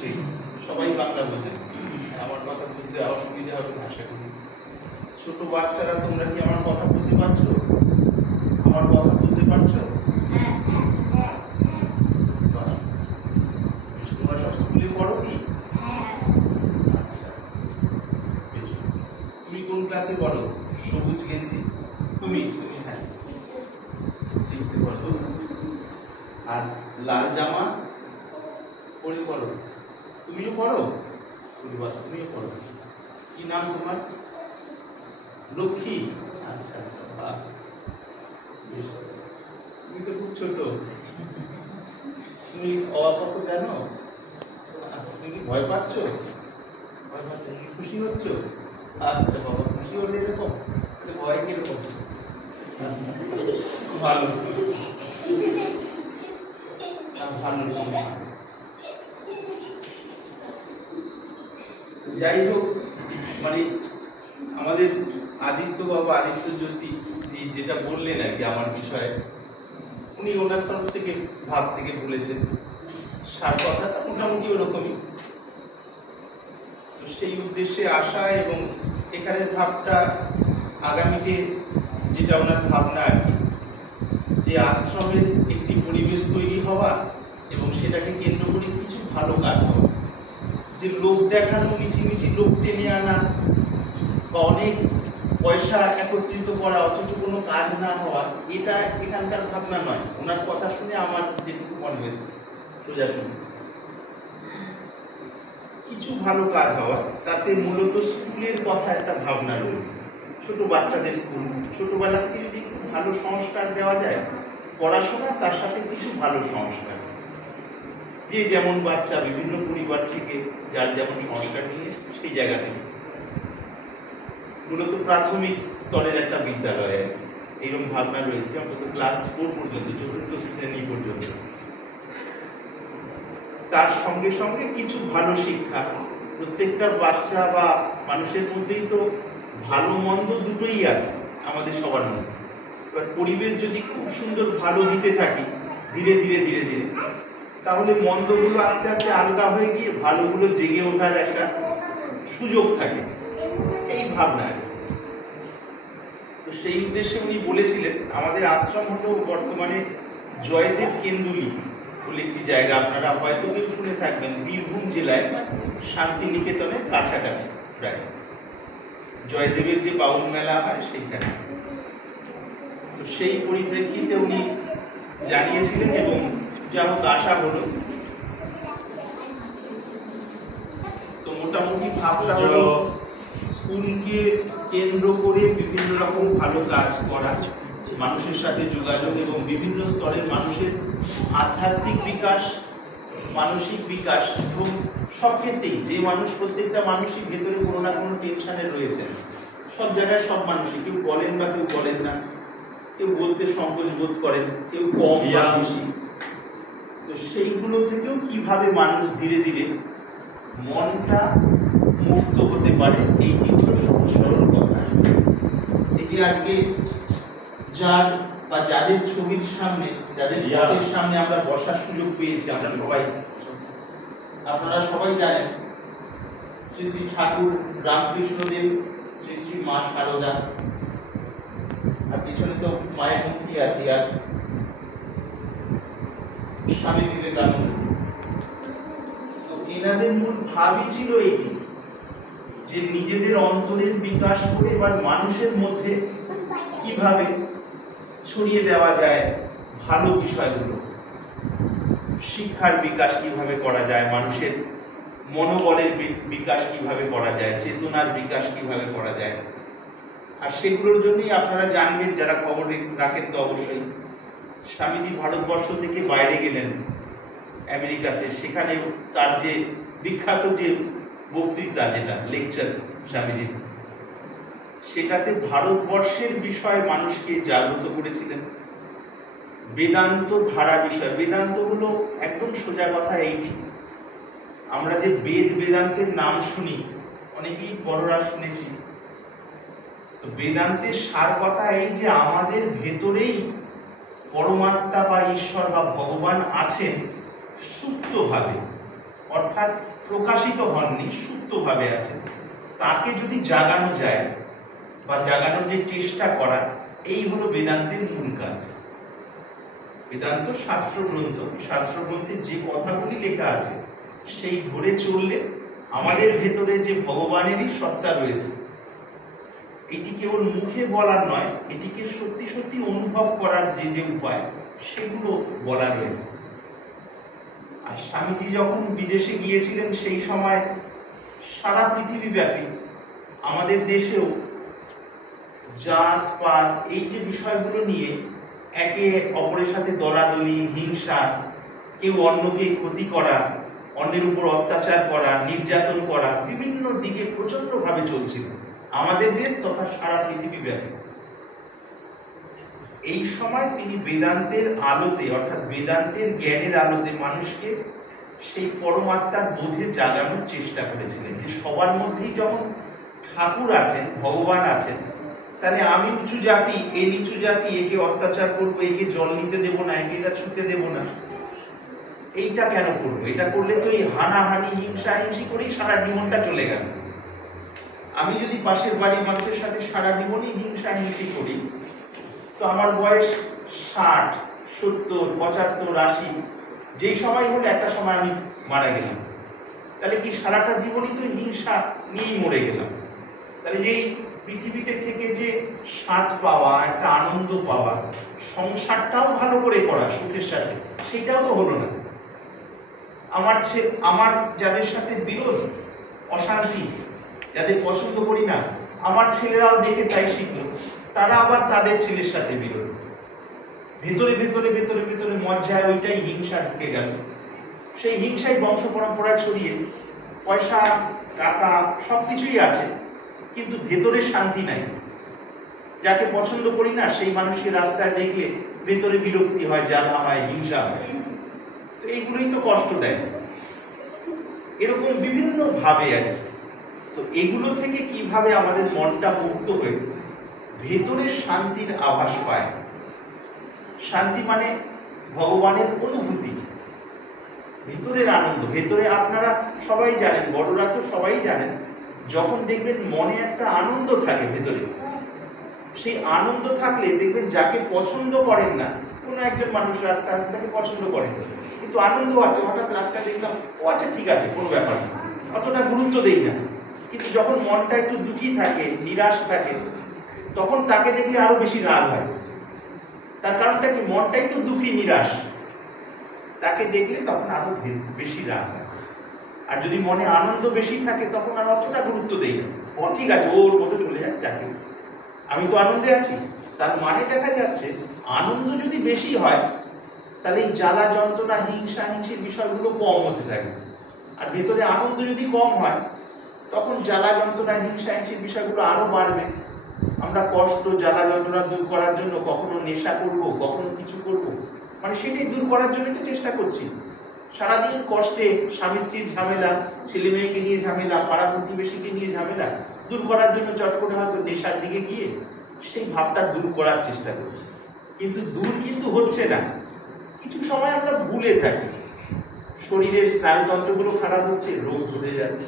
নিশ্চয়ই সবাই বাংলা বোঝেন, আমার কথা বুঝতে অসুবিধা হবে না আশা করি। ছোট বাচ্চারা তোমরা কি আমার কথা বুঝতে পারছো? আমার কথা বুঝতে পারছো? তোমরা সব স্কুলে পড়ো কি? আচ্ছা, তুমি কোন ক্লাসে পড়ো? সবুজ গেঞ্জি তুমি? হ্যাঁ, 6 এ পড়ো। আর লাল জামা পরে পড়ো? তুমিও পড়ো? তুমিও পড়ো। কি নাম তোমার? লক্ষ্মী। আচ্ছা আচ্ছা, বাহ, তুমি তো খুব ছোট। তুমি অবাক জানো? তুমি কি ভয় পাচ্ছ? ভয় পাচ্ছ? খুশি হচ্ছ? আচ্ছা বাবা, খুশি হলে এরকম, ভয় কিরকম? ভালো ভালো। যাই হোক, মানে আমাদের আদিত্য বাবা, আদিত্য জ্যোতি যেটা বললেন আর কি আমার বিষয়ে, উনি ওনার তরফ থেকে ভাব থেকে বলেছেন, সার কথাটা মোটামুটি ওরকমই। তো সেই উদ্দেশ্যে আসা এবং এখানের ভাবটা আগামীতে যেটা ওনার ভাবনা আর কি, যে আশ্রমের একটি পরিবেশ তৈরি হওয়া এবং সেটাকে কেন্দ্র করে কিছু ভালো কাজ হওয়া। যে লোক দেখানো, মিছিমিছি লোক টেনে আনা বা অনেক পয়সা একত্রিত করা অথচ কোনো কাজ না হওয়া, এটা এখানকার ভাবনা নয়। ওনার কথা শুনে আমার যেটুকু মনে হয়েছে, সোজাসুজি কিছু ভালো কাজ হওয়া, তাতে মূলত স্কুলের কথা একটা ভাবনা রয়েছে। ছোট বাচ্চাদের স্কুল, ছোটবেলা থেকে যদি একটু ভালো সংস্কার দেওয়া যায়, পড়াশোনা তার সাথে কিছু ভালো সংস্কার, যে যেমন বাচ্চা বিভিন্ন পরিবার থেকে যার যেমন সংস্কার নিয়ে সেই জায়গা থেকে, মূলত প্রাথমিক স্তরের একটা বিদ্যালয়ে এইরকম ভাবনা রয়েছে, অন্তত ক্লাস 4 পর্যন্ত, 4র্থ শ্রেণী পর্যন্ত। তার সঙ্গে সঙ্গে কিছু ভালো শিক্ষা, প্রত্যেকটা বাচ্চা বা মানুষের মধ্যেই তো ভালো মন্দ দুটোই আছে আমাদের সবার মধ্যে। এবার পরিবেশ যদি খুব সুন্দর ভালো দিতে থাকি ধীরে ধীরে ধীরে ধীরে, তাহলে মন্দগুলো আস্তে আস্তে আলগা হয়ে গিয়ে ভালোগুলো জেগে ওঠার একটা সুযোগ থাকে, এই ভাবনা। তো সেই উদ্দেশ্যে উনি বলেছিলেন, আমাদের আশ্রম হলো বর্তমানে জয়দেব কেন্দুলি বলে একটি জায়গা, আপনারা হয়তো কেউ শুনে থাকবেন, বীরভূম জেলায় শান্তিনিকেতনের কাছাকাছি প্রায়, জয়দেবের যে বাউল মেলা হয় সেইখানে। তো সেই পরিপ্রেক্ষিতে উনি জানিয়েছিলেন এবং যা হোক আশা হলো। তো মোটামুটি ভাবনা হলো স্কুলকে কেন্দ্র করে বিভিন্ন রকম ভালো কাজ করা, মানুষের সাথে যোগাযোগ এবং বিভিন্ন স্তরের মানুষের আধ্যাত্মিক বিকাশ, মানসিক বিকাশ, এবং সব ক্ষেত্রেই যে মানুষ, প্রত্যেকটা মানুষই ভেতরে কোনো না কোনো টেনশনে রয়েছে, সব জায়গায় সব মানুষই, কেউ বলেন বা কেউ বলেন না, কেউ বলতে সংকোচ বোধ করেন, কেউ কম বা বেশি। তো সেইগুলো থেকেও কিভাবে মানুষ ধীরে ধীরে মনটা মুক্ত হতে পারে, এই তিনশো সরল কথা। এই যে আজকে যার বা যাদের ছবির সামনে, যাদের ফটোর সামনে আমরা বসার সুযোগ পেয়েছি, আমরা সবাই, আপনারা সবাই জানেন শ্রী শ্রী ঠাকুর রামকৃষ্ণদেব, শ্রী শ্রী মা শারদা, আর পিছনে তো মায়ের মূর্তি আছে, আর স্বামী বিবেকানন্দ। তো এনাদের মূল ভাবই ছিল এটি, যে নিজেদের অন্তরের বিকাশ করে এবার মানুষের মধ্যে কিভাবে ছড়িয়ে দেওয়া যায় ভালো বিষয়গুলো, শিক্ষার বিকাশ কিভাবে করা যায়, মানুষের মনোবলের বিকাশ কিভাবে করা যায়, চেতনার বিকাশ কিভাবে করা যায়। আর সেগুলোর জন্যই আপনারা জানবেন, যারা খবর রাখেন তো অবশ্যই, স্বামীজি ভারতবর্ষ থেকে বাইরে গেলেন আমেরিকাতে, সেখানে তার যে বিখ্যাত যে বক্তৃতা, যেটা লেকচার স্বামীজি, সেটাতে ভারতবর্ষের বিষয়ে মানুষকে জাগ্রত করেছিলেন। বেদান্ত ধারা বিষয়, বেদান্ত হলো একদম সোজা কথা এইটি, আমরা যে বেদ বেদান্তের নাম শুনি, অনেকেই বড়রা শুনেছি, তো বেদান্তের সার কথা এই যে আমাদের ভেতরেই পরমাত্মা বা ঈশ্বর বা ভগবান আছেন সুপ্তভাবে, অর্থাৎ প্রকাশিত হননি, সুপ্তভাবে আছেন, তাকে যদি জাগানো যায় বা জাগানোর যে চেষ্টা করা, এই হলো বেদান্তের মূল কাজ। বেদান্ত শাস্ত্রগ্রন্থ, শাস্ত্রগ্রন্থে যে কথাগুলি লেখা আছে সেই ধরে চললে আমাদের ভেতরে যে ভগবানেরই সত্তা রয়েছে, এটি কেবল মুখে বলার নয়, এটিকে সত্যি সত্যি অনুভব করার যে যে উপায় সেগুলো বলা রয়েছে। আর স্বামীজি যখন বিদেশে গিয়েছিলেন সেই সময় সারা পৃথিবী ব্যাপী, আমাদের দেশেও জাত পাত এই যে বিষয়গুলো নিয়ে একে অপরের সাথে দলাদলি, হিংসা, কেউ অন্যকে ক্ষতি করা, অন্যের উপর অত্যাচার করা, নির্যাতন করা, বিভিন্ন দিকে প্রচন্ড ভাবে চলছিল আমাদের দেশ তথা সারা পৃথিবী ব্যাপী। এই সময় তিনি বেদান্তের আলোতে অর্থাৎ বেদান্তের জ্ঞানের আলোতে মানুষকে সেই পরমাত্মার বোধে জাগানোর চেষ্টা করেছিলেন যে সবার মধ্যেই যখন ঠাকুর আছেন, ভগবান আছেন, তাহলে আমি উঁচু জাতি, এ নিচু জাতি, একে অত্যাচার করবো, একে জল নিতে দেবো না, একে এটা ছুতে দেবো না, এইটা কেন করবো? এটা করলে তো এই হানাহানি, হিংসা হিংসি করেই সারা জীবনটা চলে গেছে। আমি যদি পাশের বাড়ির মানুষের সাথে সারা জীবনই হিংসা হিংসি করি, তো আমার বয়স 60, 70, 75, 80, যেই সময় হলো একটা সময় আমি মারা গেলাম, তাহলে কি সারাটা জীবনই তো হিংসা নিয়েই মরে গেলাম? তাহলে যেই পৃথিবীতে থেকে যে স্বাদ পাওয়া, একটা আনন্দ পাওয়া, সংসারটাও ভালো করে করা সুখের সাথে, সেটাও তো হলো না। আমার যাদের সাথে বিরোধ, অশান্তি, যাদের পছন্দ করি না, আমার ছেলেরাও দেখে তাই শিখলো, তারা আবার তাদের ছেলের সাথে বিরোধ। ভেতরে ভেতরে ভেতরে ভেতরে মজ্জায় ওইটাই হিংসা ঢুকে গেল। সেই হিংসাই বংশ পরম্পরায় ছড়িয়ে পয়সা, টাকা সবকিছুই আছে, কিন্তু ভেতরে শান্তি নাই। যাকে পছন্দ করি না সেই মানুষকে রাস্তায় দেখলে ভেতরে বিরক্তি হয়, জ্বালা হয়, হিংসা হয়। তো এইগুলোই তো কষ্ট দেয়, এরকম বিভিন্ন ভাবে আর কি। তো এগুলো থেকে কিভাবে আমাদের মনটা মুক্ত হয়ে ভেতরের শান্তির আভাস পায়? শান্তি মানে ভগবানের অনুভূতি, ভেতরের আনন্দ। ভেতরে আপনারা সবাই জানেন, বড়রা তো সবাই জানেন, যখন দেখবেন মনে একটা আনন্দ থাকে ভেতরে, সেই আনন্দ থাকলে দেখবেন যাকে পছন্দ করেন না, কোনো একজন মানুষ রাস্তায় তাকে পছন্দ করেন না, কিন্তু আনন্দ আছে, হঠাৎ রাস্তায় দেখলাম, ও আচ্ছা ঠিক আছে, কোনো ব্যাপার না, অতটা গুরুত্ব দেই না। কিন্তু যখন মনটা একটু দুঃখী থাকে, নিরাশ থাকে, তখন তাকে দেখলে আরো বেশি রাগ হয়। তার কারণটা কি? মনটাই তো দুঃখী, নিরাশ, তাকে দেখলে তখন আরো বেশি রাগ হয়। আর যদি মনে আনন্দ বেশি থাকে তখন আর অতটা গুরুত্ব দেই না, ও ঠিক আছে, ওর মতো চলে যাক, যাকে, আমি তো আনন্দে আছি। তার মানে দেখা যাচ্ছে আনন্দ যদি বেশি হয় তাহলে এই জ্বালা যন্ত্রণা, হিংসা হিংসির বিষয়গুলো কম হতে থাকে। আর ভেতরে আনন্দ যদি কম হয় তখন জ্বালা যন্ত্রণা, হিংসা হিংসির বিষয়গুলো আরো বাড়বে। আমরা কষ্ট, জ্বালা যন্ত্রণা দূর করার জন্য কখনো নেশা করব, কখনো কিছু করব, মানে সেটাই দূর করার জন্যই তো চেষ্টা করছি। সারাদিন কষ্টে, স্বামী স্ত্রীর ঝামেলা, ছেলে মেয়েকে নিয়ে ঝামেলা, পাড়া প্রতিবেশীকে নিয়ে ঝামেলা, দূর করার জন্য চট করে হয়তো নেশার দিকে গিয়ে সেই ভাবটা দূর করার চেষ্টা করছি, কিন্তু দূর কিন্তু হচ্ছে না। কিছু সময় আমরা ভুলে থাকি, শরীরের স্নায়ুতন্ত্রগুলো খারাপ হচ্ছে, রোগ ধরে যাচ্ছে।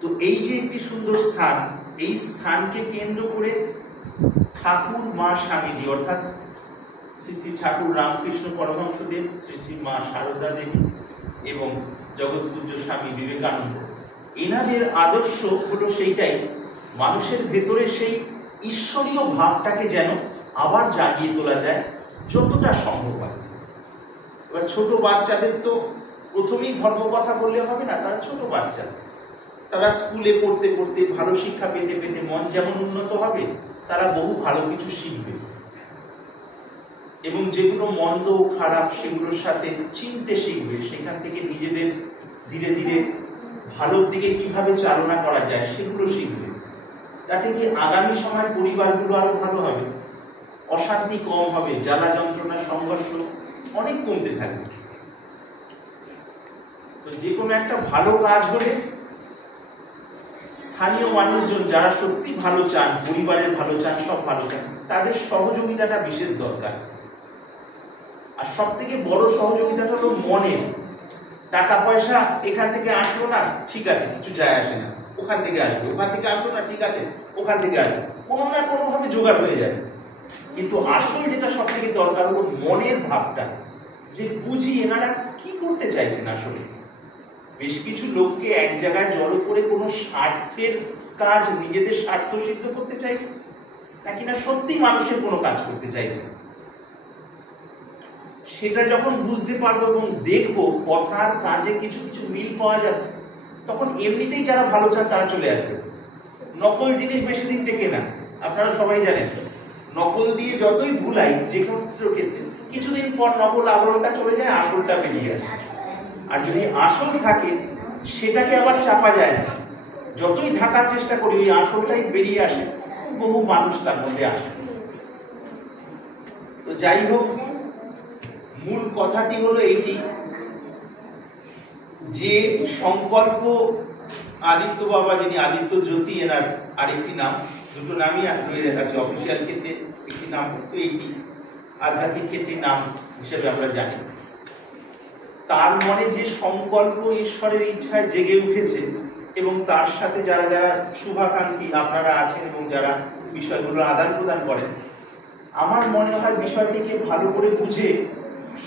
তো এই যে একটি সুন্দর স্থান, এই স্থানকে কেন্দ্র করে ঠাকুর মা স্বামীজি অর্থাৎ শ্রী শ্রী ঠাকুর রামকৃষ্ণ পরমহংসদেব, শ্রী শ্রী মা সারদা দেবী এবং জগৎপূজ্য স্বামী বিবেকানন্দ, এনাদের আদর্শ হলো সেইটাই, মানুষের ভেতরে সেই ঈশ্বরীয় ভাবটাকে যেন আবার জাগিয়ে তোলা যায় যতটা সম্ভব হয়। এবার ছোট বাচ্চাদের তো প্রথমেই ধর্ম কথা বললে হবে না, তারা ছোট বাচ্চা, তারা স্কুলে পড়তে পড়তে, ভালো শিক্ষা পেতে পেতে মন যেমন উন্নত হবে, তারা বহু ভালো কিছু শিখবে এবং যেগুলো মন্দ খারাপ সেগুলোর সাথে চিনতে শিখবে। সেখান থেকে নিজেদের ধীরে ধীরে ভালোর দিকে কিভাবে চালনা করা যায় সেগুলো শিখবে। তাতে কি আগামী সময় পরিবারগুলো আরো ভালো হবে, অশান্তি কম হবে, জ্বালা যন্ত্রণা, সংঘর্ষ অনেক কমতে থাকবে। তো যে কোনো একটা ভালো কাজ হলে স্থানীয় মানুষজন যারা সত্যি ভালো চান, পরিবারের ভালো চান, সব ভালো চান, তাদের সহযোগিতাটা বিশেষ দরকার। আর সব থেকে বড় সহযোগিতাটা হলো মনের। টাকা পয়সা এখান থেকে আসলো না, ঠিক আছে, কিছু যায় আসে না, ওখান থেকে আসবে, ওখান থেকে আসলো না, ঠিক আছে, ওখান থেকে আসবে, কোনো না কোনো ভাবে জোগাড় হয়ে যাবে। কিন্তু আসল যেটা সব থেকে দরকার হলো মনের ভাবটা, যে বুঝি এনারা কি করতে চাইছেন আসলে। বেশ কিছু লোককে এক জায়গায় জড়ো করে কোনো স্বার্থের কাজ, নিজেদের স্বার্থ সিদ্ধ করতে চাইছে, নাকি না সত্যি মানুষের কোনো কাজ করতে চাইছে। সেটা যখন বুঝতে পারবো এবং দেখবো কথার কাজে কিছু কিছু মিল পাওয়া যাচ্ছে, তখন এমনিতেই যারা ভালো চান তারা চলে আসবে। নকল জিনিস বেশি দিন টেকে না, আপনারা সবাই জানেন। নকল দিয়ে যতই ভুলাই যে কোনো ক্ষেত্রে, কিছুদিন পর নকল আবরণটা চলে যায়, আসলটা বেরিয়ে আসে। আর যদি আসল থাকে সেটাকে আবার চাপা যায় না, যতই ঢাকার চেষ্টা করি ওই আসলটাই বেরিয়ে আসে, বহু মানুষ তার মধ্যে আসে। তো যাই হোক, মূল কথাটি হলো এইটি যে সংকল্প আদিত্য বাবা, যিনি আদিত্য জ্যোতি, এনার আরেকটি নাম, দুটো নামই হয়ে দেখাচ্ছে। অফিসিয়াল ক্ষেত্রে একটি নাম তো এইটি, আধ্যাত্মিক ক্ষেত্রে নাম হিসেবে আমরা জানি। তার মনে যে সংকল্প ঈশ্বরের ইচ্ছায় জেগে উঠেছে, এবং তার সাথে যারা যারা শুভাকাঙ্ক্ষী আপনারা আছেন এবং যারা বিষয়গুলো আদান প্রদান করেন, আমার মনে হয় বিষয়টিকে ভালো করে বুঝে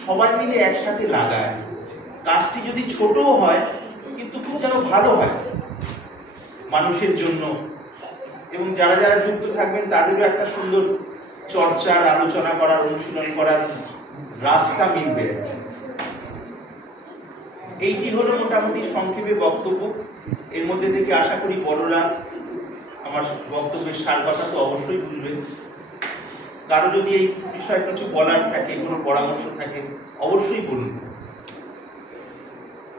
সবাই মিলে একসাথে লাগায়। কাজটি যদি ছোটও হয় কিন্তু খুব যেন ভালো হয় মানুষের জন্য, এবং যারা যারা যুক্ত থাকবেন তাদেরও একটা সুন্দর চর্চার, আলোচনা করার, অনুশীলন করার রাস্তা মিলবে। এইটি হলো মোটামুটি সংক্ষেপে বক্তব্য। এর মধ্যে থেকে আশা করি বড়রা আমার বক্তব্যের সার কথা তো অবশ্যই বুঝবেন। কারো যদি এই বিষয়ে কিছু বলার থাকে, কোনো পরামর্শ থাকে, অবশ্যই বলুন,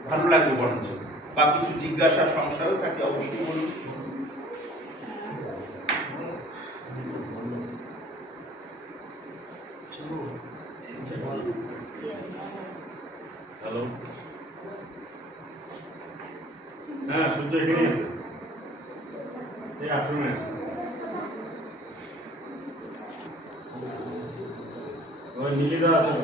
ভালো লাগবে বরঞ্চ। বা কিছু জিজ্ঞাসা সংশয়ও থাকে, অবশ্যই বলুন। হ্যালো, হ্যাঁ সূর্য এখানে আছে, এই আশ্রমে আছে। ওই নীলিদা আছে।